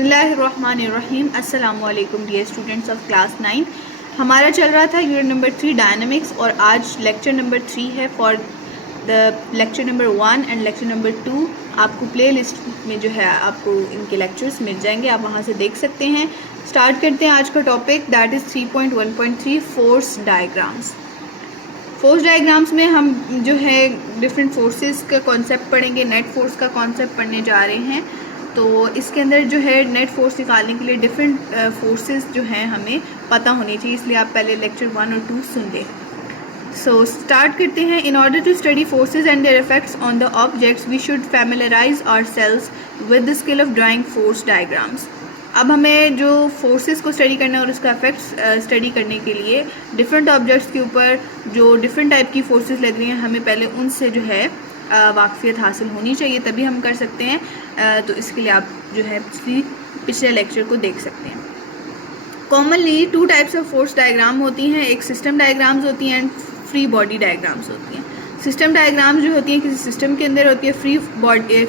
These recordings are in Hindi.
बिस्मिल्लाहिर्रहमानिर्रहीम। अस्सलामु अलैकुम डियर स्टूडेंट्स ऑफ क्लास 9। हमारा चल रहा था यूनिट नंबर 3 डायनामिक्स और आज लेक्चर नंबर 3 है। For the lecture number 1 and lecture number 2 आपको प्ले लिस्ट में जो है आपको इनके लेक्चर्स मिल जाएंगे, आप वहाँ से देख सकते हैं। स्टार्ट करते हैं आज का topic, that is 3.1.3 force diagrams. Force diagrams में हम जो है डिफरेंट फोर्सेस का कॉन्सेप्ट पढ़ेंगे, नेट फोर्स का कॉन्सेप्ट पढ़ने जा रहे हैं। तो इसके अंदर जो है नेट फोर्स निकालने के लिए डिफरेंट फोर्सेस जो हैं हमें पता होनी चाहिए, इसलिए आप पहले लेक्चर 1 और 2 सुन लें। सो स्टार्ट करते हैं। In order to study forces and their effects on the objects we should familiarise ourselves with the skill of drawing force diagrams. अब हमें जो फोर्सेस को स्टडी करना है और उसका इफेक्ट्स स्टडी करने के लिए डिफरेंट ऑब्जेक्ट्स के ऊपर जो डिफरेंट टाइप की फोर्सेस लग रही हैं, हमें पहले उनसे जो है वाकफियत हासिल होनी चाहिए, तभी हम कर सकते हैं। तो इसके लिए आप जो है पिछले लेक्चर को देख सकते हैं। Commonly 2 types of force diagram होती हैं, एक सिस्टम डायग्राम्स होती हैं एंड फ्री बॉडी डायग्राम्स होती हैं। सिस्टम डायग्राम्स जो होती हैं किसी सिस्टम के अंदर होती है,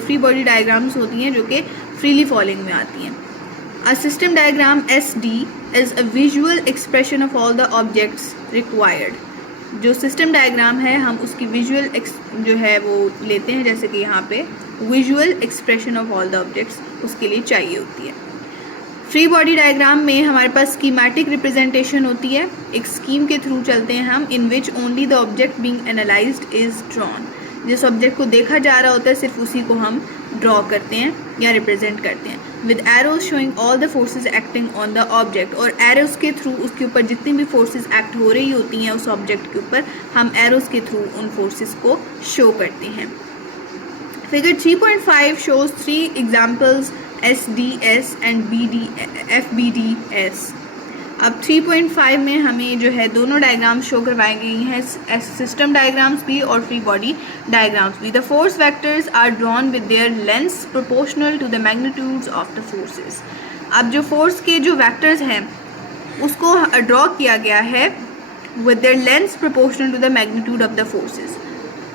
फ्री बॉडी डायग्राम्स होती हैं जो कि फ्रीली फॉलिंग में आती हैं। A system diagram SD is a visual expression of all the objects required. जो सिस्टम डायग्राम है हम उसकी विजुअल जो है वो लेते हैं, जैसे कि यहाँ पे visual expression of all the objects उसके लिए चाहिए होती है। फ्री बॉडी डायग्राम में हमारे पास स्कीमेटिक रिप्रेजेंटेशन होती है, एक स्कीम के थ्रू चलते हैं हम, in which only the object being analysed is drawn. जिस ऑब्जेक्ट को देखा जा रहा होता है सिर्फ उसी को हम ड्रॉ करते हैं या रिप्रेजेंट करते हैं, with arrows showing all the forces acting on the object. और एरोज के थ्रू उसके ऊपर जितनी भी फोर्सेस एक्ट हो रही होती हैं उस ऑब्जेक्ट के ऊपर, हम एरोज के थ्रू उन फोर्सेस को शो करते हैं। Figure 3.5 shows 3 examples SDS and FBDS। अब 3.5 में हमें जो है दोनों डायग्राम्स शो करवाई गई हैं, सिस्टम डायग्राम्स भी और फ्री बॉडी डायग्राम्स भी। The force vectors are drawn with their lengths proportional to the magnitudes of the forces. अब जो फोर्स के जो वेक्टर्स हैं उसको ड्रॉ किया गया है with their lengths proportional to the magnitude of the forces.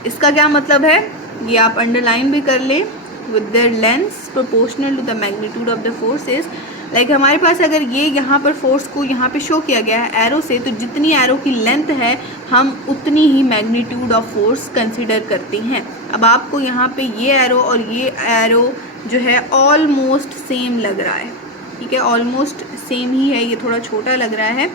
इसका क्या मतलब है, ये आप अंडरलाइन भी कर लें, with their lengths proportional to the magnitude of the forces. Like हमारे पास अगर ये यहाँ पर फोर्स को यहाँ पे शो किया गया है एरो से, तो जितनी एरो की लेंथ है हम उतनी ही मैग्नीट्यूड ऑफ फोर्स कंसिडर करते हैं। अब आपको यहाँ पे ये एरो और ये एरो जो है ऑलमोस्ट सेम लग रहा है, ठीक है, ऑलमोस्ट सेम ही है, ये थोड़ा छोटा लग रहा है,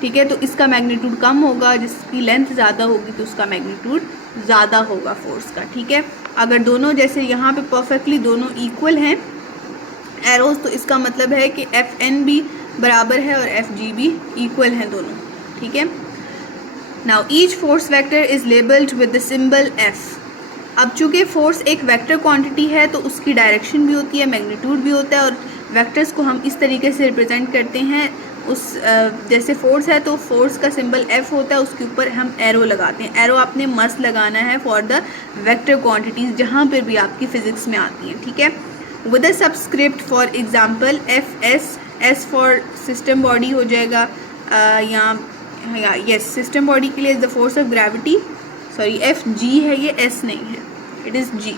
ठीक है, तो इसका मैग्नीट्यूड कम होगा, जिसकी लेंथ ज़्यादा होगी तो उसका मैग्नीट्यूड ज़्यादा होगा फोर्स का, ठीक है। अगर दोनों जैसे यहाँ पे परफेक्टली दोनों इक्वल हैं एरोज, तो इसका मतलब है कि FN भी बराबर है और FG भी इक्वल हैं दोनों, ठीक है। Now each force vector is labelled with the symbol F। अब चूँकि फोर्स एक वेक्टर क्वांटिटी है तो उसकी डायरेक्शन भी होती है, मैग्नीट्यूड भी होता है, और वेक्टर्स को हम इस तरीके से रिप्रेजेंट करते हैं। उस जैसे फोर्स है तो फोर्स का सिंबल F होता है, उसके ऊपर हम एरो लगाते हैं। एरो आपने मस्ट लगाना है फॉर द वेक्टर क्वांटिटीज़ जहाँ पर भी आपकी फ़िज़िक्स में आती हैं, ठीक है। With a subscript for example FS, S for system body हो जाएगा, यहाँ यस सिस्टम बॉडी के लिए is the force of gravity, sorry FG है, ये S नहीं है, इट इज़ G।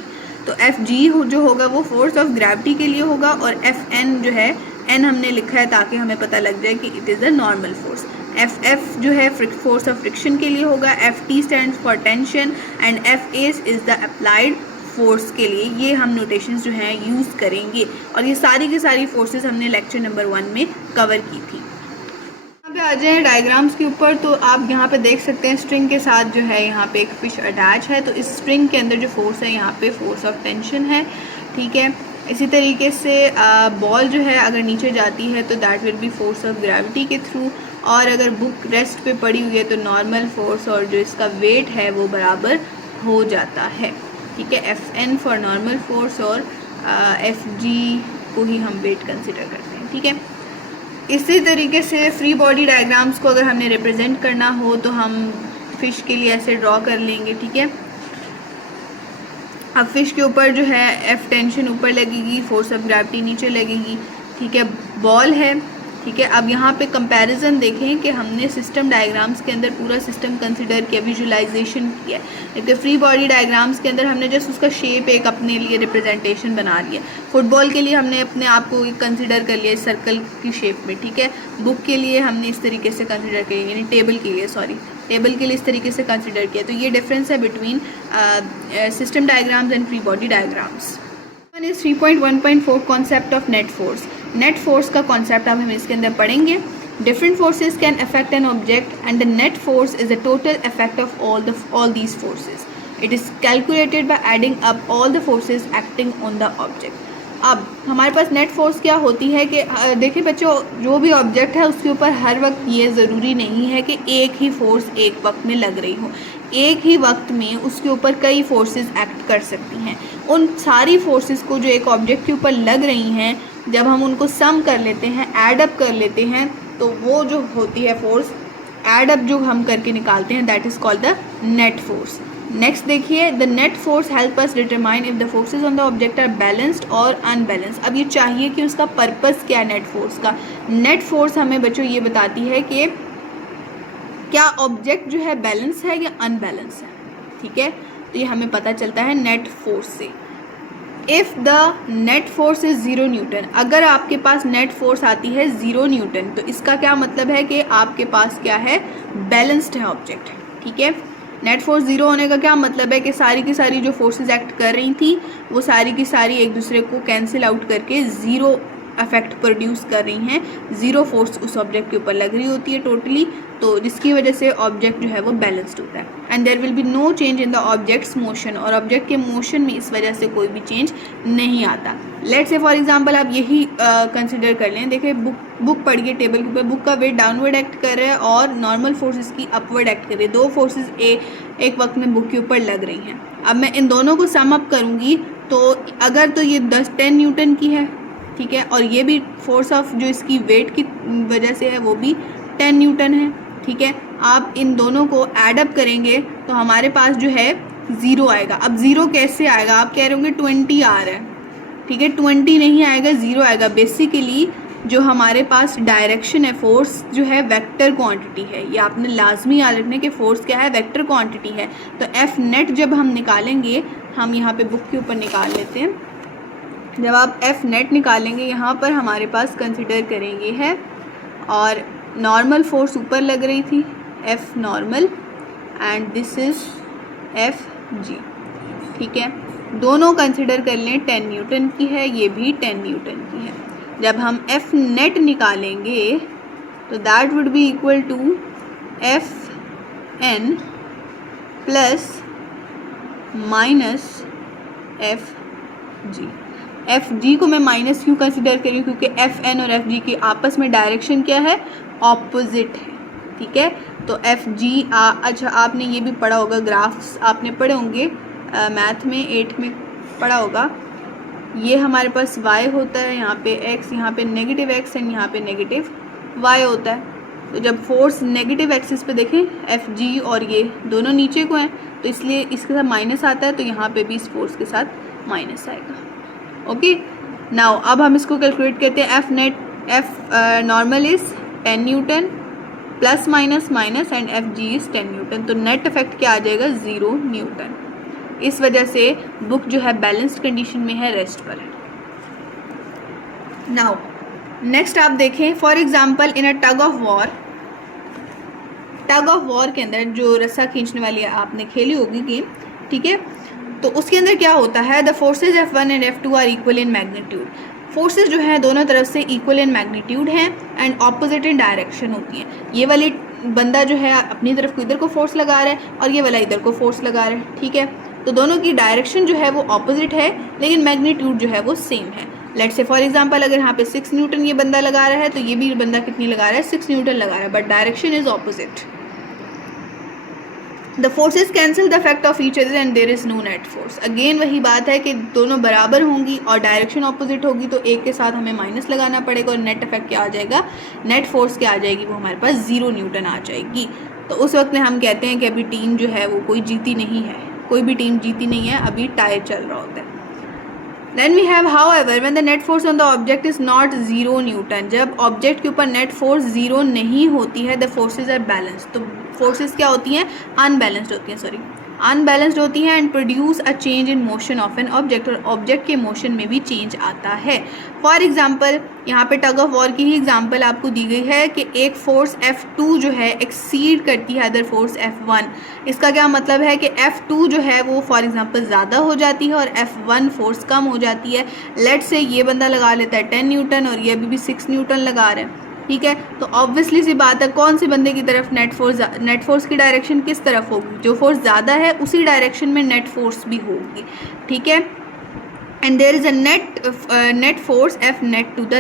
तो FG जो होगा वो फोर्स ऑफ ग्रेविटी के लिए होगा, और FN जो है N हमने लिखा है ताकि हमें पता लग जाए कि it is the normal force. FF जो है फोर्स ऑफ फ्रिक्शन के लिए होगा, FT stands for tension, and FA is the applied force के लिए। ये हम नोटेशंस जो हैं यूज़ करेंगे, और ये सारी की सारी फोर्सेस हमने लेक्चर नंबर 1 में कवर की थी। यहाँ पे आ जाए डायग्राम्स के ऊपर, तो आप यहाँ पे देख सकते हैं स्ट्रिंग के साथ जो है यहाँ पे एक फिश अटैच है, तो इस स्ट्रिंग के अंदर जो फोर्स है यहाँ पे फोर्स ऑफ टेंशन है, ठीक है। इसी तरीके से बॉल जो है अगर नीचे जाती है तो that will be force of gravity के थ्रू, और अगर बुक रेस्ट पे पड़ी हुई है तो नॉर्मल फोर्स और जो इसका वेट है वो बराबर हो जाता है, ठीक है। FN फॉर नॉर्मल फोर्स और FG को ही हम वेट कंसिडर करते हैं, ठीक है। इसी तरीके से फ्री बॉडी डायग्राम्स को अगर हमने रिप्रेजेंट करना हो तो हम फिश के लिए ऐसे ड्रॉ कर लेंगे, ठीक है। अब फिश के ऊपर जो है F टेंशन ऊपर लगेगी, फोर्स ऑफ ग्रेविटी नीचे लगेगी, ठीक है। बॉल है, ठीक है। अब यहाँ पे कंपैरिजन देखें कि हमने सिस्टम डायग्राम्स के अंदर पूरा सिस्टम कंसिडर किया, विजुलाइजेशन किया। एक फ्री बॉडी डायग्राम्स के अंदर हमने जस्ट उसका शेप एक अपने लिए रिप्रेजेंटेशन बना लिया। फुटबॉल के लिए हमने अपने आप को कंसिडर कर लिया सर्कल की शेप में, ठीक है। बुक के लिए हमने इस तरीके से कंसिडर किया, यानी टेबल के लिए इस तरीके से कंसिडर किया। तो ये डिफरेंस है between system diagrams and free body diagrams. 3.1.4 concept of net force. Net force का कॉन्सेप्ट अब हम इसके अंदर पढ़ेंगे। Different forces can affect an object and the net force is the total effect of all these forces. It is calculated by adding up all the forces acting on the object. अब हमारे पास नेट फोर्स क्या होती है कि देखिए बच्चों, जो भी ऑब्जेक्ट है उसके ऊपर हर वक्त ये ज़रूरी नहीं है कि एक ही फोर्स एक वक्त में लग रही हो। एक ही वक्त में उसके ऊपर कई फोर्सेस एक्ट कर सकती हैं। उन सारी फोर्सेस को जो एक ऑब्जेक्ट के ऊपर लग रही हैं, जब हम उनको सम कर लेते हैं, ऐड अप कर लेते हैं, तो वो जो होती है फोर्स ऐड अप जो हम करके निकालते हैं, that is called the net force. Next देखिए, the net force help us determine if the forces on the object are balanced और अनबैलेंस्ड। अब ये चाहिए कि उसका पर्पस क्या है नेट फोर्स का। नेट फोर्स हमें बच्चों ये बताती है कि क्या ऑब्जेक्ट जो है बैलेंस है या अनबैलेंस है, ठीक है। तो ये हमें पता चलता है नेट फोर्स से। If the net force is 0 Newton, अगर आपके पास नेट फोर्स आती है 0 न्यूटन, तो इसका क्या मतलब है कि आपके पास क्या है, बैलेंस्ड है ऑब्जेक्ट, ठीक है। नेट फोर्स 0 होने का क्या मतलब है कि सारी की सारी जो फोर्सेस एक्ट कर रही थी वो सारी की सारी एक दूसरे को कैंसिल आउट करके 0 इफेक्ट प्रोड्यूस कर रही हैं। 0 फोर्स उस ऑब्जेक्ट के ऊपर लग रही होती है टोटली, तो जिसकी वजह से ऑब्जेक्ट जो है वो बैलेंस्ड होता है। And there will be no change in the object's motion, और ऑब्जेक्ट के मोशन में इस वजह से कोई भी चेंज नहीं आता। लेट्स से फॉर एग्जांपल आप यही कंसिडर कर लें। देखिए बुक पढ़िए टेबल के ऊपर, बुक का वेट डाउनवर्ड एक्ट कर रहा है और नॉर्मल फोर्सेस की अपवर्ड एक्ट कर रही है। दो फोर्सेस एक वक्त में बुक के ऊपर लग रही हैं। अब मैं इन दोनों को सम अप करूँगी तो अगर तो ये 10 न्यूटन की है, ठीक है, और ये भी फोर्स ऑफ जो इसकी वेट की वजह से है वो भी 10 न्यूटन है, ठीक है। आप इन दोनों को ऐड अप करेंगे तो हमारे पास जो है 0 आएगा। अब 0 कैसे आएगा, आप कह रहे होंगे 20 आ रहा है, ठीक है। 20 नहीं आएगा, 0 आएगा। बेसिकली जो हमारे पास डायरेक्शन है, फोर्स जो है वेक्टर क्वांटिटी है। ये आपने लाजमी याद रखना कि फोर्स क्या है, वेक्टर क्वांटिटी है। तो एफ नेट जब हम निकालेंगे, हम यहाँ पे बुक के ऊपर निकाल लेते हैं। जब आप एफ नेट निकालेंगे, यहाँ पर हमारे पास कंसिडर करेंगे है, और नॉर्मल फोर्स ऊपर लग रही थी, F normal, and this is F G, ठीक है। दोनों कंसिडर कर लें 10 न्यूटन की है, ये भी 10 न्यूटन की है। जब हम एफ नेट निकालेंगे तो that would be equal to F N plus minus F G. F G को मैं माइनस क्यों कंसिडर करी, क्योंकि एफ एन और एफ जी की आपस में डायरेक्शन क्या है, ऑपोजिट है, ठीक है। तो एफ जी अच्छा आपने ये भी पढ़ा होगा, ग्राफ्स आपने पढ़े होंगे मैथ में 8 में पढ़ा होगा। ये हमारे पास y होता है, यहाँ पे x, यहाँ पे नेगेटिव x एंड यहाँ पे नेगेटिव y होता है। तो जब फोर्स नेगेटिव एक्सिस पे देखें एफ जी और ये दोनों नीचे को हैं, तो इसलिए इसके साथ माइनस आता है, तो यहाँ पे भी इस फोर्स के साथ माइनस आएगा। ओके, नाउ अब हम इसको कैलकुलेट करते हैं। F net, F normal is 10 Newton plus minus minus and F G is 10 Newton. तो नेट इफेक्ट क्या आ जाएगा, 0 न्यूटन। इस वजह से बुक जो है बैलेंस्ड कंडीशन में है, रेस्ट पर है। नाउ नेक्स्ट आप देखें, for example in a tug of war, tug of war के अंदर जो रस्सा खींचने वाली आपने खेली होगी गेम, ठीक है। तो उसके अंदर क्या होता है, the forces F1 and F2 are equal in magnitude. Forces जो है दोनों तरफ से इक्वल इन मैग्नीट्यूड हैं एंड ऑपोजिट इन डायरेक्शन होती हैं। ये वाली बंदा जो है अपनी तरफ को इधर को फोर्स लगा रहा है और ये वाला इधर को फोर्स लगा रहा है, ठीक है। तो दोनों की डायरेक्शन जो है वो ऑपोजिट है, लेकिन मैग्नीट्यूड जो है वो सेम है। लेट्स से फॉर एग्जांपल अगर यहाँ पे 6 न्यूटन ये बंदा लगा रहा है, तो ये भी बंदा कितनी लगा रहा है, 6 न्यूटन लगा रहा है, but direction is opposite. The forces cancel the effect of each other and there is no net force. Again वही बात है कि दोनों बराबर होंगी और डायरेक्शन ऑपोजिट होगी, तो एक के साथ हमें माइनस लगाना पड़ेगा और नेट इफेक्ट क्या आ जाएगा, नेट फोर्स क्या आ जाएगी, वो हमारे पास 0 न्यूटन आ जाएगी। तो उस वक्त में हम कहते हैं कि अभी टीम जो है वो कोई जीती नहीं है, कोई भी टीम जीती नहीं है, अभी टाई चल रहा होता है। Then we have however when the net force on the object is not 0 newton, जब ऑब्जेक्ट के ऊपर नेट फोर्स 0 नहीं होती है, द फोर्सेज आर बैलेंस्ड, तो फोर्सेस क्या होती हैं, अनबैलेंस्ड होती हैं, अनबैलेंस्ड होती हैं and produce a change in motion of an object, और ऑब्जेक्ट के मोशन में भी चेंज आता है। फॉर एग्जांपल यहाँ पे टग ऑफ वॉर की ही एग्जांपल आपको दी गई है कि एक फोर्स F2 जो है एक्सीड करती है अदर फोर्स F1। इसका क्या मतलब है कि F2 जो है वो फॉर एग्जांपल ज़्यादा हो जाती है और F1 फोर्स कम हो जाती है। लेट से ये बंदा लगा लेता है 10 न्यूटन और ये अभी भी 6 न्यूटन लगा रहे हैं, ठीक है, तो ऑब्वियसली सी बात है कौन से बंदे की तरफ नेट फोर्स की डायरेक्शन किस तरफ होगी, जो फोर्स ज़्यादा है उसी डायरेक्शन में नेट फोर्स भी होगी, ठीक है। And there is a net force F net to the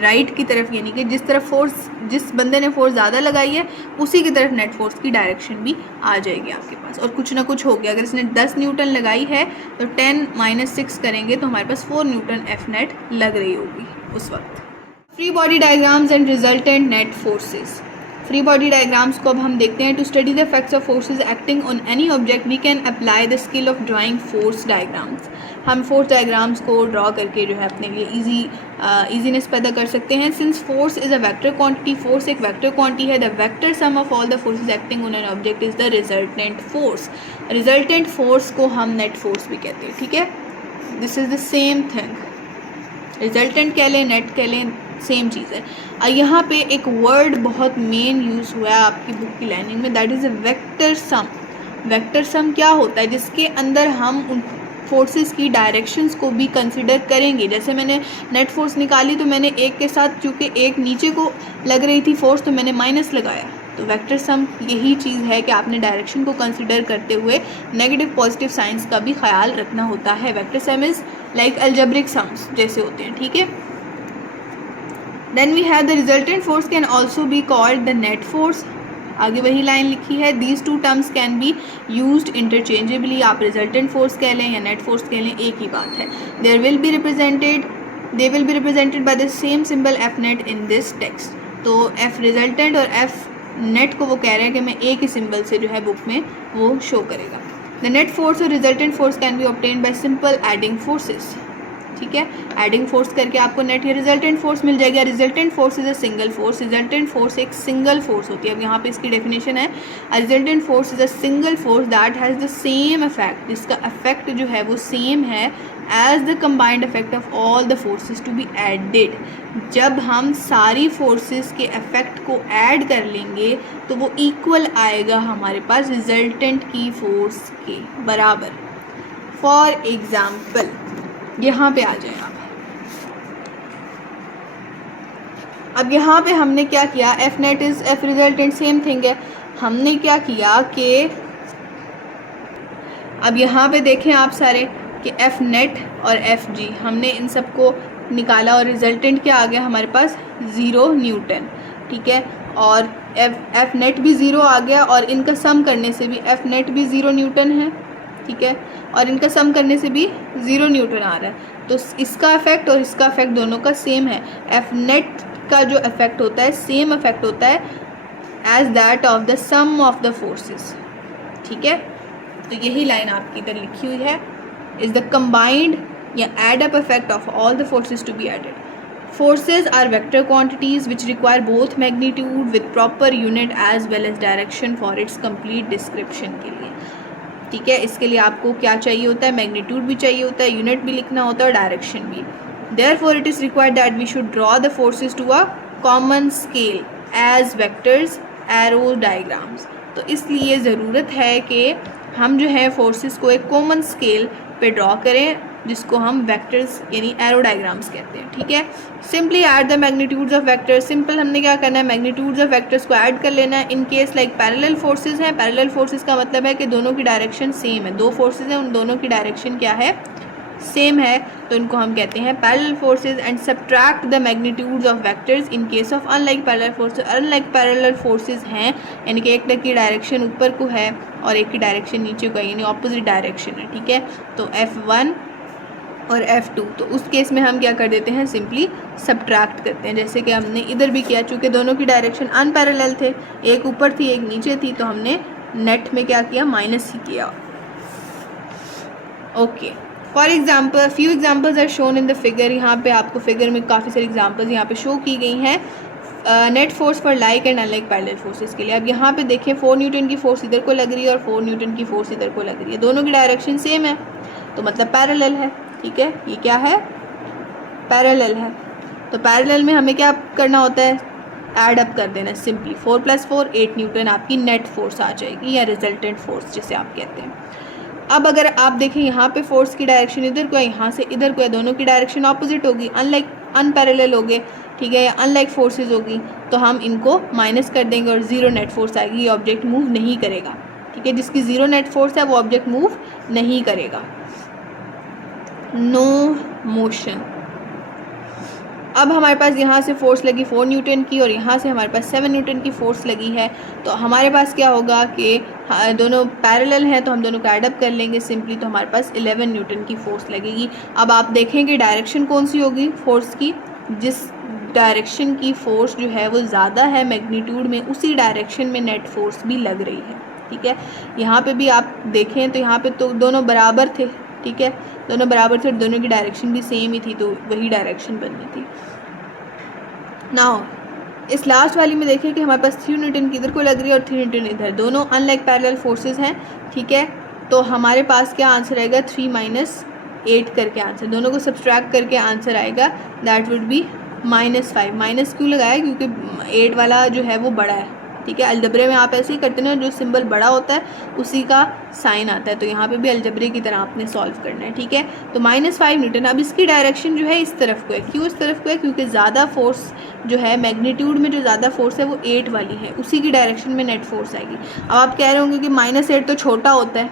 right की तरफ, यानी कि जिस तरफ फोर्स जिस बंदे ने फोर्स ज़्यादा लगाई है उसी की तरफ नेट फोर्स की डायरेक्शन भी आ जाएगी आपके पास, और कुछ ना कुछ हो गया। अगर इसने 10 न्यूटन लगाई है तो 10 - 6 करेंगे तो हमारे पास 4 न्यूटन F नेट लग रही होगी उस वक्त। Free body diagrams and resultant net forces. Free body diagrams को अब हम देखते हैं। To study the effects of forces acting on any object we can apply the skill of drawing force diagrams. हम फोर्स डायग्राम्स को ड्रॉ करके जो है अपने लिए ईजीनेस पैदा कर सकते हैं। Since force is a vector quantity, force एक वेक्टर क्वांटिटी है, the vector sum of all the forces acting on an object is the resultant force. Resultant force को हम नेट फोर्स भी कहते हैं, ठीक है, this is the same thing, resultant कह लें नेट कह लें सेम चीज़ है। यहाँ पे एक वर्ड बहुत मेन यूज़ हुआ है आपकी बुक की लाइनिंग में, that is a vector sum. Vector sum क्या होता है, जिसके अंदर हम उन फोर्सेस की डायरेक्शंस को भी कंसिडर करेंगे। जैसे मैंने नेट फोर्स निकाली तो मैंने एक के साथ, चूँकि एक नीचे को लग रही थी फोर्स, तो मैंने माइनस लगाया। तो वेक्टर सम यही चीज़ है कि आपने डायरेक्शन को कंसिडर करते हुए नेगेटिव पॉजिटिव साइंस का भी ख्याल रखना होता है। Vector sum is like algebraic sums जैसे होते हैं, ठीक है। Then we have the resultant force can also be called the net force. आगे वही लाइन लिखी है, these two terms can be used interchangeably. आप रिजल्टेंट फोर्स कह लें या नेट फोर्स कह लें, एक ही बात है। They will be represented by the same symbol F net in this text. तो F रिजल्टेंट और F नेट को वो कह रहे हैं कि मैं एक ही सिंबल से जो है बुक में वो शो करेगा। द नेट फोर्स और resultant force can be obtained by simple adding forces, ठीक है, एडिंग फोर्स करके आपको नेट या रिजल्टेंट फोर्स मिल जाएगा। Resultant force is a single force, resultant force एक सिंगल फोर्स होती है। अब यहाँ पे इसकी डेफिनेशन है, resultant force is a single force that has the same effect, जिसका इफेक्ट जो है वो सेम है as the combined effect of all the forces to be added. जब हम सारी फोर्सेस के इफेक्ट को ऐड कर लेंगे तो वो इक्वल आएगा हमारे पास रिजल्टेंट की फोर्स के बराबर। फॉर एग्जाम्पल यहाँ पे आ जाए आप। अब यहाँ पे हमने क्या किया, F net is F resultant same thing है। हमने क्या किया कि अब यहाँ पे देखें आप सारे कि F नेट और F G हमने इन सब को निकाला और रिजल्टेंट क्या आ गया हमारे पास 0 न्यूटन, ठीक है, और F नेट भी 0 आ गया और इनका सम करने से भी F नेट भी 0 न्यूटन है, ठीक है, और इनका सम करने से भी 0 न्यूटन आ रहा है। तो इसका इफेक्ट और इसका इफेक्ट दोनों का सेम है। F नेट का जो इफेक्ट होता है सेम इफेक्ट होता है as that of the sum of the forces, ठीक है। तो यही लाइन आपकी इधर लिखी हुई है, इज द कंबाइंड या add up effect of all the forces to be added. Forces are vector quantities which require both magnitude with proper unit as well as direction for its complete description के लिए, ठीक है। इसके लिए आपको क्या चाहिए होता है, मैग्नीट्यूड भी चाहिए होता है, यूनिट भी लिखना होता है और डायरेक्शन भी। Therefore it is required that we should draw the forces to a common scale as vectors, arrow diagrams। तो इसलिए ज़रूरत है कि हम जो है फोर्सेस को एक कॉमन स्केल पे ड्रॉ करें, जिसको हम वेक्टर्स यानी एरो डायग्राम्स कहते हैं, ठीक है। Simply add the magnitudes of vectors. Simple हमने क्या करना है, मैग्नीट्यूड्स ऑफ वेक्टर्स को ऐड कर लेना है। In case like parallel forces हैं, पैरेलल फोर्सेस का मतलब है कि दोनों की डायरेक्शन सेम है, दो फोर्सेस हैं उन दोनों की डायरेक्शन क्या है, सेम है, तो इनको हम कहते हैं parallel forces. And subtract the magnitudes of vectors in case of unlike parallel forces. Unlike parallel forces हैं यानी कि एक की डायरेक्शन ऊपर को है और एक की डायरेक्शन नीचे को है, यानी ऑपोजिट डायरेक्शन है, ठीक है। तो F1 और F2, तो उस केस में हम क्या कर देते हैं, सिंपली सब्ट्रैक्ट करते हैं, जैसे कि हमने इधर भी किया। चूँकि दोनों की डायरेक्शन अनपैरेलल थे, एक ऊपर थी एक नीचे थी, तो हमने नेट में क्या किया, माइनस ही किया। Okay, for example few examples are shown in the figure. यहाँ पे आपको फिगर में काफ़ी सारी एग्जाम्पल्स यहाँ पे शो की गई हैं net force for like and unlike parallel forces के लिए। अब यहाँ पे देखें 4 न्यूटन की फोर्स इधर को लग रही है और 4 न्यूटन की फोर्स इधर को लग रही है, दोनों की डायरेक्शन सेम है तो मतलब पैरेलल है। ठीक है, ये क्या है, पैरेलल है। तो पैरेलल में हमें क्या करना होता है, ऐड अप कर देना सिंपली। 4 + 4 8 न्यूटन आपकी नेट फोर्स आ जाएगी या रिजल्टेंट फोर्स जिसे आप कहते हैं। अब अगर आप देखें यहाँ पे फोर्स की डायरेक्शन इधर को है, यहाँ से इधर को है, दोनों की डायरेक्शन ऑपोजिट होगी, अनलाइक अनपैरेलल हो गए। ठीक है, या अनलाइक फोर्सेस होगी तो हम इनको माइनस कर देंगे और ज़ीरो नेट फोर्स आएगी, ये ऑब्जेक्ट मूव नहीं करेगा। ठीक है, जिसकी ज़ीरो नेट फोर्स है वो ऑब्जेक्ट मूव नहीं करेगा, नो मोशन। अब हमारे पास यहाँ से फोर्स लगी 4 न्यूटन की और यहाँ से हमारे पास 7 न्यूटन की फोर्स लगी है, तो हमारे पास क्या होगा कि दोनों पैरेलल हैं तो हम दोनों को ऐड अप कर लेंगे सिंपली, तो हमारे पास 11 न्यूटन की फोर्स लगेगी। अब आप देखेंगे डायरेक्शन कौन सी होगी फोर्स की, जिस डायरेक्शन की फोर्स जो है वो ज़्यादा है मैग्नीट्यूड में, उसी डायरेक्शन में नेट फोर्स भी लग रही है। ठीक है, यहाँ पे भी आप देखें तो यहाँ पे तो दोनों बराबर थे। ठीक है, दोनों बराबर थे और दोनों की डायरेक्शन भी सेम ही थी, तो वही डायरेक्शन बननी थी। नाउ इस लास्ट वाली में देखिए कि हमारे पास 3 न्यूटन की इधर को लग रही है और 3 न्यूटन इधर, दोनों अनलाइक पैरेलल फोर्सेस हैं। ठीक है, तो हमारे पास क्या आंसर आएगा, 3 - 8 करके आंसर, दोनों को सब्सट्रैक्ट करके आंसर आएगा, दैट वुड बी -5। माइनस क्यों लगाया, क्योंकि 8 वाला जो है वो बड़ा है। ठीक है, अलजबरे में आप ऐसे ही करते हैं, जो सिंबल बड़ा होता है उसी का साइन आता है, तो यहाँ पे भी अलजबरे की तरह आपने सॉल्व करना है। ठीक है, तो -5 न्यूटन। अब इसकी डायरेक्शन जो है इस तरफ को है, क्यों इस तरफ को है, क्योंकि ज़्यादा फोर्स जो है मैग्नीट्यूड में जो ज़्यादा फोर्स है वो 8 वाली है, उसी की डायरेक्शन में नेट फोर्स आएगी। अब आप कह रहे होंगे कि -8 तो छोटा होता है,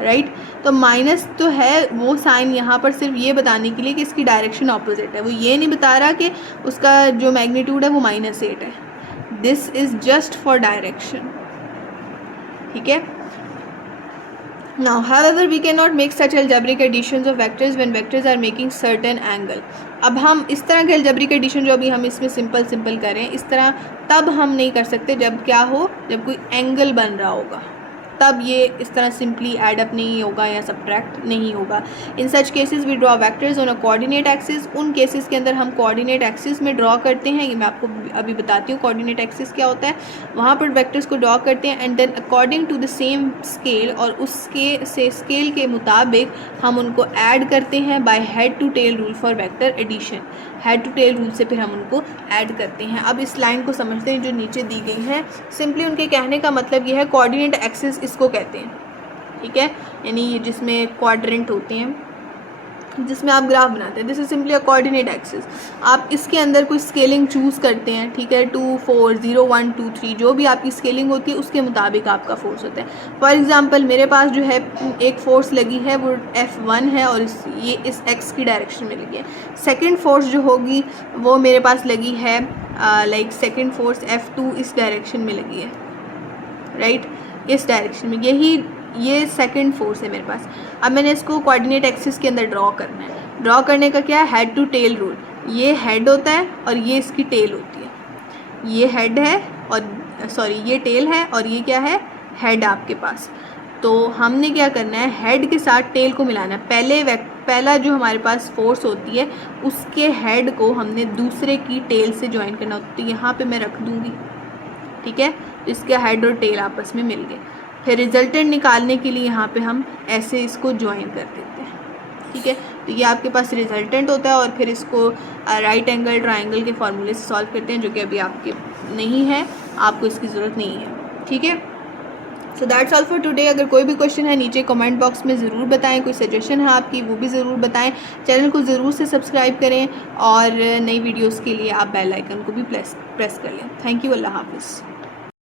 राइट, तो माइनस तो है वो साइन यहाँ पर सिर्फ ये बताने के लिए कि इसकी डायरेक्शन ऑपोजिट है, वो ये नहीं बता रहा कि उसका जो मैग्नीट्यूड है वो -8 है। This is just for direction. ठीक है, now however we can not make such algebraic additions of vectors when vectors are making certain angle. अब हम इस तरह के अलजेब्रिक एडिशन जो अभी हम इसमें सिंपल कर रहे हैं, इस तरह तब हम नहीं कर सकते जब क्या हो, जब कोई एंगल बन रहा होगा, तब ये इस तरह सिंपली ऐड अप नहीं होगा या सब्ट्रैक्ट नहीं होगा। In such cases we draw vectors on a coordinate axis. उन केसेस के अंदर हम कोऑर्डिनेट एक्सिस में ड्रॉ करते हैं, ये मैं आपको अभी बताती हूँ कोऑर्डिनेट एक्सिस क्या होता है। वहाँ पर वेक्टर्स को ड्रॉ करते हैं and then according to the same scale, और उसके से स्केल के मुताबिक हम उनको ऐड करते हैं by head to tail rule for vector addition. Head to tail rule से फिर हम उनको ऐड करते हैं। अब इस लाइन को समझते हैं जो नीचे दी गई है। सिंपली उनके कहने का मतलब ये है, कोऑर्डिनेट एक्सिस इसको कहते हैं। ठीक है, यानी ये जिसमें क्वाड्रेंट होते हैं, जिसमें आप ग्राफ बनाते हैं, this is simply a coordinate axis. आप इसके अंदर कोई स्केलिंग चूज़ करते हैं। ठीक है, 2 4 0 1 2 3 जो भी आपकी स्केलिंग होती है उसके मुताबिक आपका फोर्स होता है। फॉर एग्जांपल मेरे पास जो है एक फोर्स लगी है वो F1 है और ये इस x की डायरेक्शन में लगी है। सेकंड फोर्स जो होगी वो मेरे पास लगी है लाइक सेकंड फोर्स F2 इस डायरेक्शन में लगी है, राइट, इस डायरेक्शन में, ये सेकंड फोर्स है मेरे पास। अब मैंने इसको कोऑर्डिनेट एक्सिस के अंदर ड्रॉ करना है। ड्रॉ करने का क्या है, हेड टू टेल रूल। ये हेड होता है और ये इसकी टेल होती है। ये हेड है और सॉरी ये टेल है और ये क्या है, हेड आपके पास। तो हमने क्या करना है, हेड के साथ टेल को मिलाना है। पहला जो हमारे पास फोर्स होती है उसके हेड को हमने दूसरे की टेल से ज्वाइन करना होता है। तो यहाँ पे मैं रख दूँगी, ठीक है, तो इसके हेड और टेल आपस में मिल गए। फिर रिजल्टेंट निकालने के लिए यहाँ पे हम ऐसे इसको ज्वाइन कर देते हैं। ठीक है, तो ये आपके पास रिजल्टेंट होता है और फिर इसको राइट एंगल ट्राइंगल के फॉर्मूले से सॉल्व करते हैं, जो कि अभी आपके नहीं है, आपको इसकी ज़रूरत नहीं है। ठीक है, so that's all for today. अगर कोई भी क्वेश्चन है नीचे कमेंट बॉक्स में ज़रूर बताएं, कोई सजेशन है आपकी वो भी ज़रूर बताएं। चैनल को ज़रूर से सब्सक्राइब करें और नई वीडियोस के लिए आप बेल आइकन को भी प्रेस कर लें। थैंक यू, अल्लाह हाफिज़।